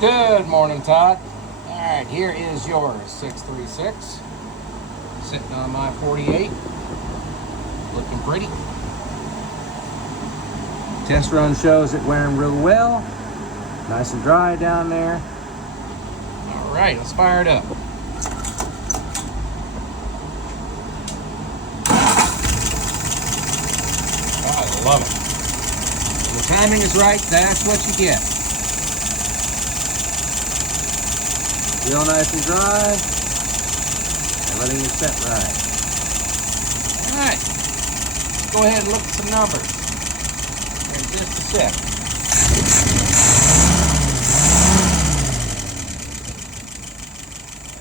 Good morning, Todd. All right, here is your 636 sitting on my 48, looking pretty. Test run shows it wearing real well, nice and dry down there. All right, let's fire it up. I love it. When the timing is right, that's what you get. Real nice and dry. Everything is set right. All right, let's go ahead and look at some numbers in just a sec.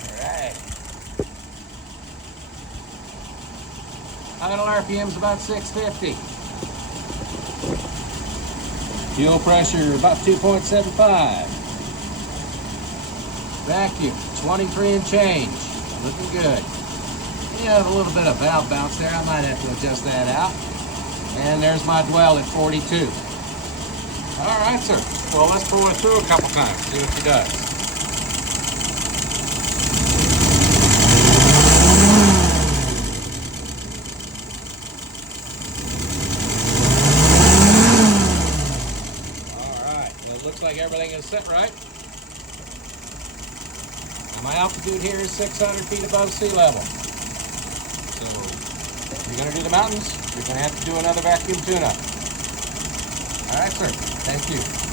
All right. Idle RPM is about 650. Fuel pressure about 2.75. Vacuum, 23 and change. Looking good. You have a little bit of valve bounce there. I might have to adjust that out. And there's my dwell at 42. All right, sir. Well, let's pull it through a couple times, see what she does. All right. Well, it looks like everything is set right. My altitude here is 600 feet above sea level. So if you're going to do the mountains, you're going to have to do another vacuum tune-up. All right, sir. Thank you.